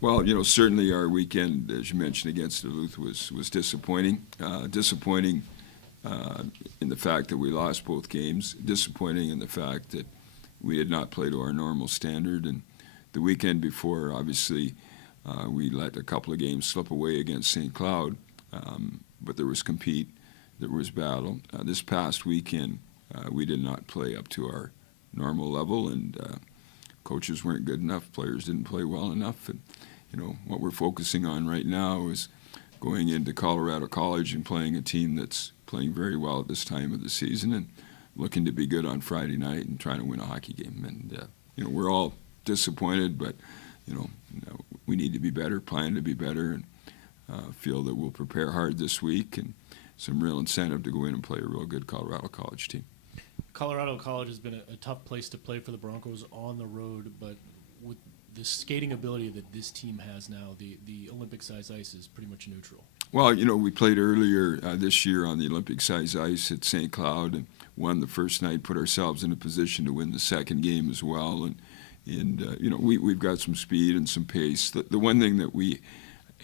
Well, certainly our weekend, as you mentioned, against Duluth was disappointing. Disappointing in the fact that we lost both games. Disappointing in the fact that we did not play to our normal standard. And the weekend before, obviously, we let a couple of games slip away against St. Cloud, but there was compete, there was battle. This past weekend, we did not play up to our normal level, and coaches weren't good enough, players didn't play well enough. And what we're focusing on right now is going into Colorado College and playing a team that's playing very well at this time of the season and looking to be good on Friday night and trying to win a hockey game. And we're all disappointed, but we need to be better, plan to be better, and feel that we'll prepare hard this week and some real incentive to go in and play a real good Colorado College team. Colorado College has been a tough place to play for the Broncos on the road, but with the skating ability that this team has now, the Olympic-size ice is pretty much neutral. Well, we played earlier this year on the Olympic-size ice at St. Cloud and won the first night, put ourselves in a position to win the second game as well. And we've got some speed and some pace. The one thing that we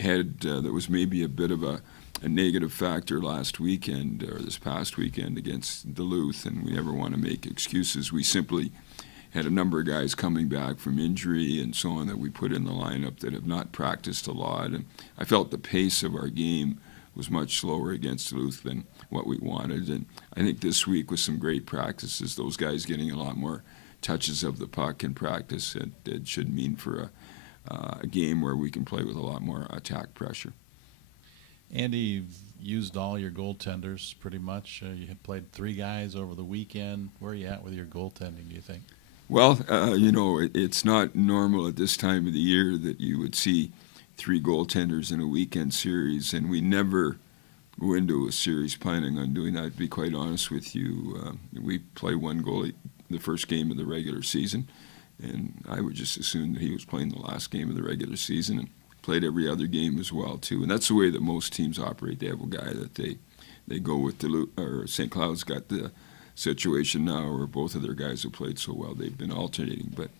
had that was maybe a bit of a negative factor last weekend or this past weekend against Duluth, and we never want to make excuses. We simply had a number of guys coming back from injury and so on that we put in the lineup that have not practiced a lot. And I felt the pace of our game was much slower against Duluth than what we wanted. And I think this week with some great practices, those guys getting a lot more touches of the puck in practice, it should mean for a game where we can play with a lot more attack pressure. Andy, you've used all your goaltenders pretty much. You had played 3 guys over the weekend. Where are you at with your goaltending, do you think? Well, it's not normal at this time of the year that you would see 3 goaltenders in a weekend series, and we never go into a series planning on doing that, to be quite honest with you. We play one goalie the first game of the regular season, and I would just assume that he was playing the last game of the regular season and played every other game as well, too. And that's the way that most teams operate. They have a guy that they go with. Or St. Cloud's got the situation now where both of their guys have played so well they've been alternating. But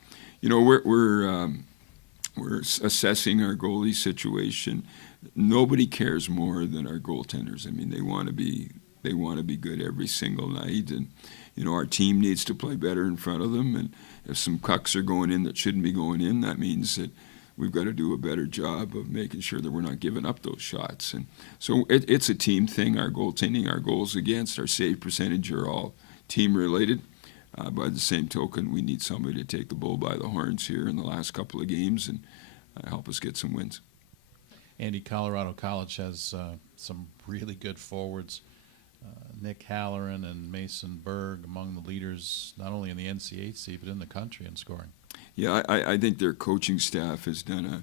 we're assessing our goalie situation. Nobody cares more than our goaltenders. I mean, they want to be good every single night, and our team needs to play better in front of them. And if some pucks are going in that shouldn't be going in, that means that we've got to do a better job of making sure that we're not giving up those shots. And so it's a team thing. Our goaltending, our goals against, our save percentage are all team-related. By the same token, we need somebody to take the bull by the horns here in the last couple of games and help us get some wins. Andy, Colorado College has some really good forwards. Nick Halloran and Mason Berg among the leaders, not only in the NCHC, but in the country in scoring. Yeah, I think their coaching staff has done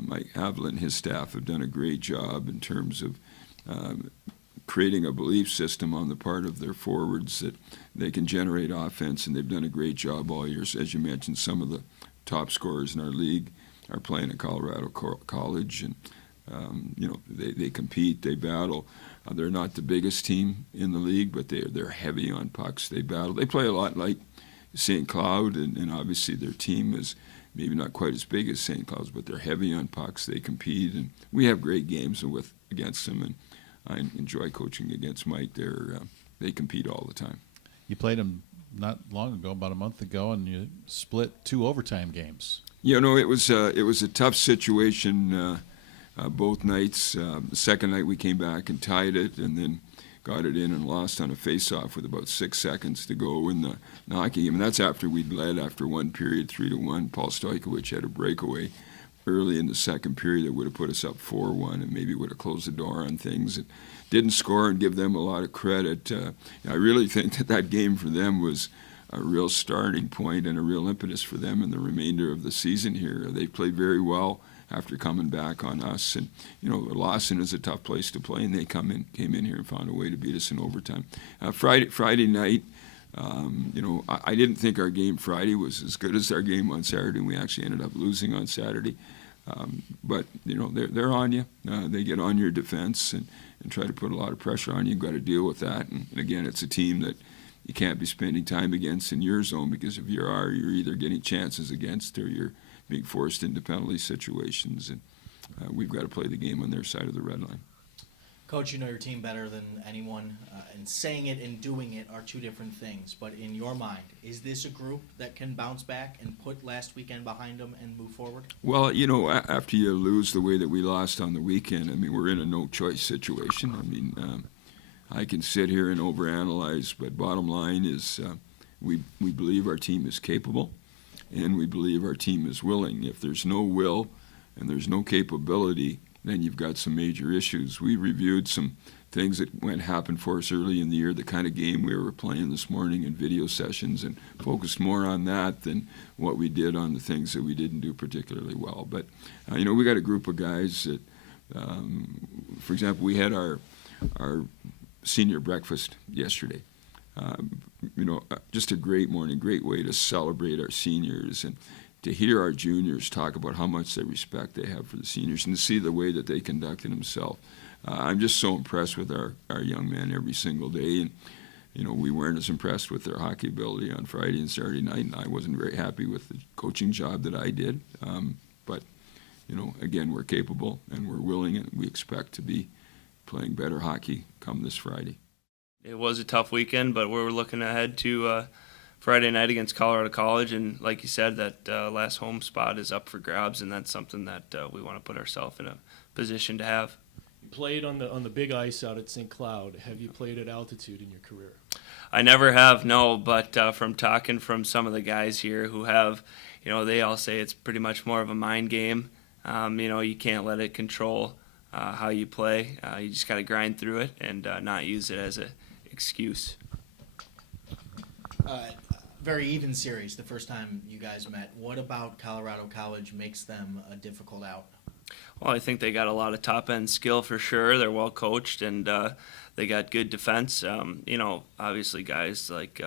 Mike Havlin and his staff have done a great job in terms of creating a belief system on the part of their forwards that they can generate offense, and they've done a great job all year. As you mentioned, some of the top scorers in our league are playing at Colorado College, and they compete, they battle. They're not the biggest team in the league, but they're heavy on pucks. They battle. They play a lot like St. Cloud, and obviously their team is maybe not quite as big as St. Cloud's, but they're heavy on pucks. They compete, and we have great games against them, and I enjoy coaching against Mike. They compete all the time. You played them not long ago, about a month ago, and you split 2 overtime games. It was a tough situation both nights. The second night we came back and tied it, and then got it in and lost on a face-off with about 6 seconds to go in the hockey game. And that's after we'd led after one period 3-1. Paul Stojkovic had a breakaway early in the second period that would have put us up 4-1 and maybe would have closed the door on things. It didn't score and give them a lot of credit. I really think that game for them was a real starting point and a real impetus for them in the remainder of the season here. They played very well after coming back on us. And, Lawson is a tough place to play, and they came in here and found a way to beat us in overtime. Friday night, I didn't think our game Friday was as good as our game on Saturday, and we actually ended up losing on Saturday. But they're on you. They get on your defense and try to put a lot of pressure on you. You've got to deal with that. And again, it's a team that you can't be spending time against in your zone, because if you're either getting chances against or you're being forced into penalty situations, and we've got to play the game on their side of the red line. Coach, you know your team better than anyone, and saying it and doing it are two different things. But in your mind, is this a group that can bounce back and put last weekend behind them and move forward? Well, you know, after you lose the way that we lost on the weekend, I mean, we're in a no-choice situation. I mean, I can sit here and overanalyze, but bottom line is we believe our team is capable, and we believe our team is willing. If there's no will and there's no capability, then you've got some major issues. We reviewed some things that happened for us early in the year, the kind of game we were playing this morning in video sessions, and focused more on that than what we did on the things that we didn't do particularly well. But, you know, we got a group of guys that, for example, we had our senior breakfast yesterday. You know, just a great morning, great way to celebrate our seniors, and to hear our juniors talk about how much they respect they have for the seniors, and to see the way that they conducted themselves. I'm just so impressed with our young men every single day. And, you know, we weren't as impressed with their hockey ability on Friday and Saturday night, and I wasn't very happy with the coaching job that I did. But, you know, again, we're capable and we're willing, and we expect to be playing better hockey come this Friday. It was a tough weekend, but we're looking ahead to Friday night against Colorado College, and like you said, that last home spot is up for grabs, and that's something that we want to put ourselves in a position to have. You played on the big ice out at St. Cloud. Have you played at altitude in your career? I never have, no, but from talking from some of the guys here who have, you know, they all say it's pretty much more of a mind game. You know, you can't let it control how you play. You just got to grind through it and not use it as an excuse. Very even series the first time you guys met. What about Colorado College makes them a difficult out? Well, I think they got a lot of top-end skill for sure. They're well coached, and they got good defense. You know, obviously guys like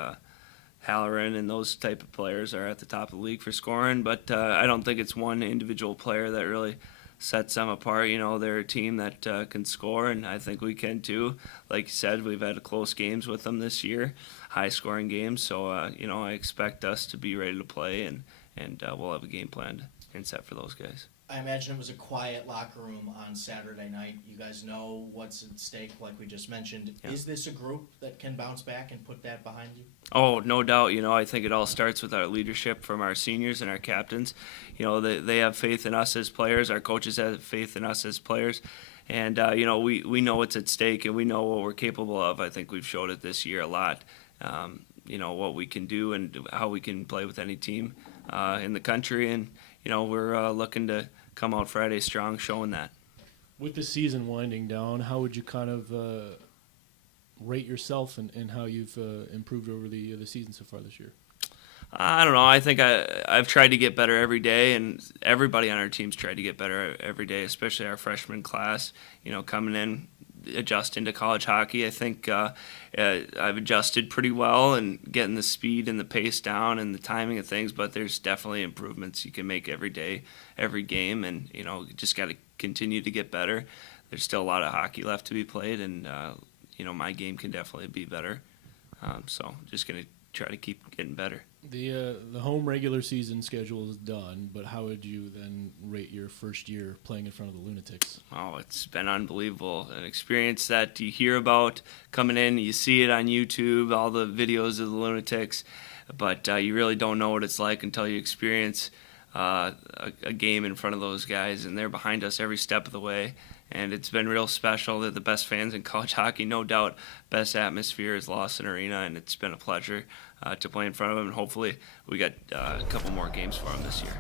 Halloran and those type of players are at the top of the league for scoring, but I don't think it's one individual player that really sets them apart. You know, they're a team that can score, and I think we can too. Like you said, we've had close games with them this year, high-scoring games. So, you know, I expect us to be ready to play, and we'll have a game planned and set for those guys. I imagine it was a quiet locker room on Saturday night. You guys know what's at stake, like we just mentioned. Yeah. Is this a group that can bounce back and put that behind you? Oh, no doubt. You know, I think it all starts with our leadership from our seniors and our captains. You know, they have faith in us as players. Our coaches have faith in us as players. And, you know, we know what's at stake, and we know what we're capable of. I think we've showed it this year a lot. You know, what we can do and how we can play with any team in the country. And, you know, we're looking to come out Friday strong, showing that. With the season winding down, how would you kind of rate yourself and how you've improved over the season so far this year? I don't know. I think I've tried to get better every day, and everybody on our team's tried to get better every day, especially our freshman class. You know, coming in, adjusting to college hockey. I think I've adjusted pretty well and getting the speed and the pace down and the timing of things, but there's definitely improvements you can make every day, every game, and, you know, just got to continue to get better. There's still a lot of hockey left to be played, and, you know, my game can definitely be better. So just going to try to keep getting better. The home regular season schedule is done, but how would you then rate your first year playing in front of the Lunatics? Oh, it's been unbelievable. An experience that you hear about coming in, you see it on YouTube, all the videos of the Lunatics, but you really don't know what it's like until you experience a game in front of those guys, and they're behind us every step of the way. And it's been real special. They're the best fans in college hockey, no doubt. Best atmosphere is Lawson Arena, and it's been a pleasure to play in front of them. And hopefully we got a couple more games for them this year.